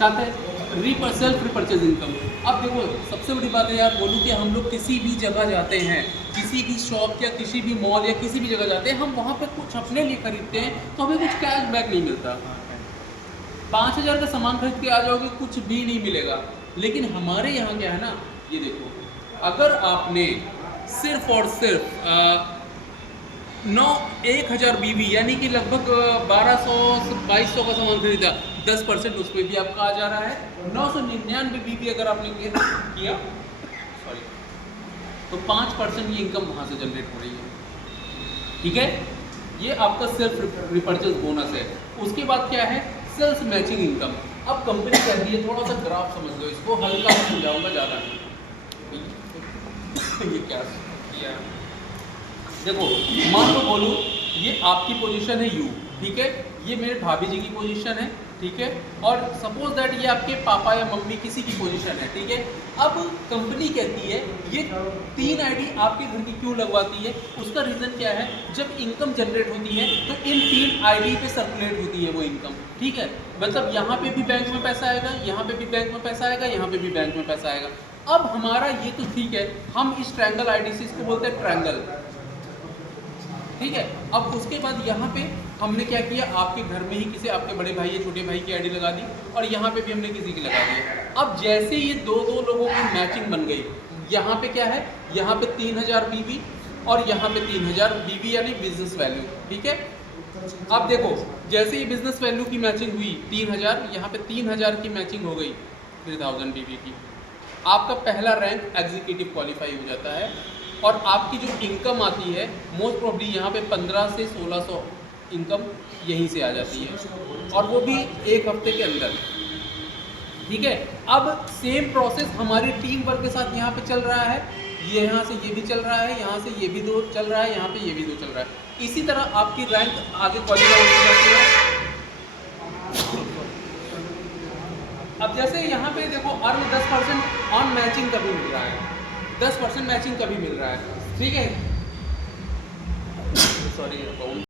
साथ है self repurchase income. अब देखो सबसे बड़ी बात है यार, बोलूँ कि हम लोग किसी भी जगह जाते हैं, किसी भी शॉप या किसी भी मॉल या किसी भी जगह जाते हैं, हम वहाँ पे कुछ अपने लिए खरीदते हैं तो हमें कुछ कैश बैक नहीं मिलता। 5,000 का सामान खरीद के आ जाओगे कुछ भी नहीं मिलेगा। लेकिन हमारे यहाँ क्या है ना, ये देखो, अगर आपने सिर्फ और सिर्फ 1,000 बीवी यानी कि लगभग 1200 से 2200 का सामान खरीदा, 10% उस पर भी आपका आ जा रहा है। 999 बीवी अगर आपने किया सॉरी, तो 5% ये इनकम वहाँ से जनरेट हो रही है। ठीक है, ये आपका सेल्फ रिपर्चेज बोनस है। उसके बाद क्या है, सेल्स मैचिंग इनकम। अब कंपनी कहती है, थोड़ा सा ग्राफ समझ लो इसको, हल्का मैं समझाऊंगा, ज़्यादा नहीं। ये क्या किया, देखो मान लो बोलूँ ये आपकी पोजीशन है यू, ठीक है, ये मेरे भाभी जी की पोजीशन है, ठीक है, और सपोज दैट ये आपके पापा या मम्मी किसी की पोजीशन है, ठीक है। अब कंपनी कहती है ये 3 आईडी आपके घर की क्यों लगवाती है, उसका रीज़न क्या है, जब इनकम जनरेट होती है तो इन 3 आईडी पे सर्कुलेट होती है वो इनकम, ठीक है। मतलब यहाँ पे भी बैंक में पैसा आएगा, यहाँ पे भी बैंक में पैसा आएगा, यहाँ पे भी बैंक में पैसा आएगा। अब हमारा ये तो ठीक है, हम इस ट्रायंगल आईडी से इसको बोलते हैं ट्रायंगल, ठीक है। अब उसके बाद यहाँ पे हमने क्या किया, आपके घर में ही किसी आपके बड़े भाई या छोटे भाई की आईडी लगा दी, और यहाँ पे भी हमने किसी की लगा दी। अब जैसे ये दो लोगों की मैचिंग बन गई, यहाँ पे क्या है, यहाँ पे 3,000 बीवी और यहाँ पे 3,000 बीवी यानी बिजनेस वैल्यू, ठीक है। अब देखो जैसे ही बिजनेस वैल्यू की मैचिंग हुई 3,000, यहाँ पे 3,000 की मैचिंग हो गई 3,000 बीवी की, आपका पहला रैंक एग्जीक्यूटिव क्वालिफाई हो जाता है। और आपकी जो इनकम आती है मोस्ट प्रॉब्ली यहाँ पे 15 से 1600 इनकम यहीं से आ जाती है, और वो भी एक हफ्ते के अंदर, ठीक है। अब सेम प्रोसेस हमारी टीम वर्क के साथ यहाँ पे चल रहा है, ये यहाँ से ये भी चल रहा है, यहाँ से ये भी 2 चल रहा है, यहाँ पे ये भी 2 चल रहा है। इसी तरह आपकी रैंक आगे क्वालिफाई हो जाती है। अब जैसे यहाँ पे देखो अर्न 10% ऑन मैचिंग कभी मिल रहा है, 10% मैचिंग कभी मिल रहा है, ठीक है। सॉरी